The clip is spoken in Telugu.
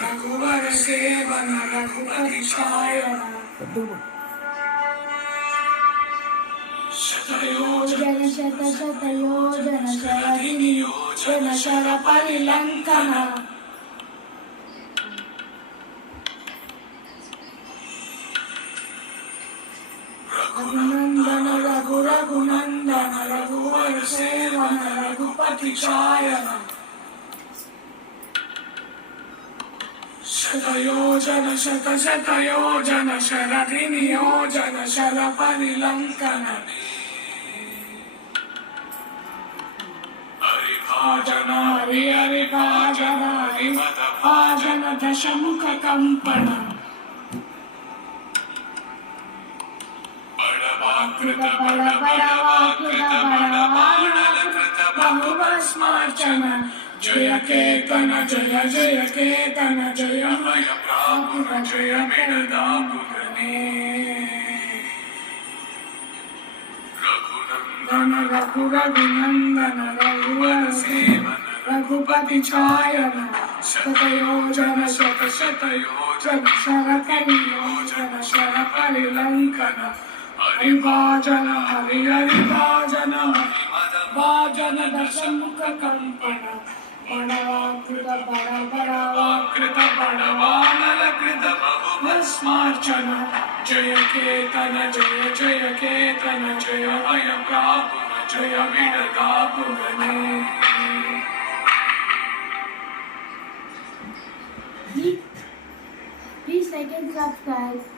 రఘువర సేవన రఘుపతి ఛాయన శతయోజన శత శతయోజన శరధిని యోజన శర పరిలంకన రఘునందన రఘు రఘునందన రఘువర సేవన రఘుపతి ఛాయన శతయోజన శత శతయోజన శరధిని యోజన శర పరిలంకన హరిభాజన హరి హరి భాజన హరిమత భాజన దశముఖ కంపణ బడవాకృత బడ బడవాకృత బడవాకృత బహుభస్మార్చన జయ కేతన జయ జయ కేతన జయ మయ ప్రాపుర జయ విడదాపురనే రఘునందన రఘు రఘునందన రఘువర సేవన రఘుపతి ఛాయన శతయోజన శత శతయోజన శరకరి యోజన శర పరిలంకన హరిభాజన హరి హరి భాజన భాజన దశముఖ కంపణ బడవాకృత బడ బడవాకృత బడవానలకృత బహుభస్మార్చన జయ కేతన జయ జయ కేతన జయ మయ ప్రాపుర జయ విడదాపురనే Please like and subscribe.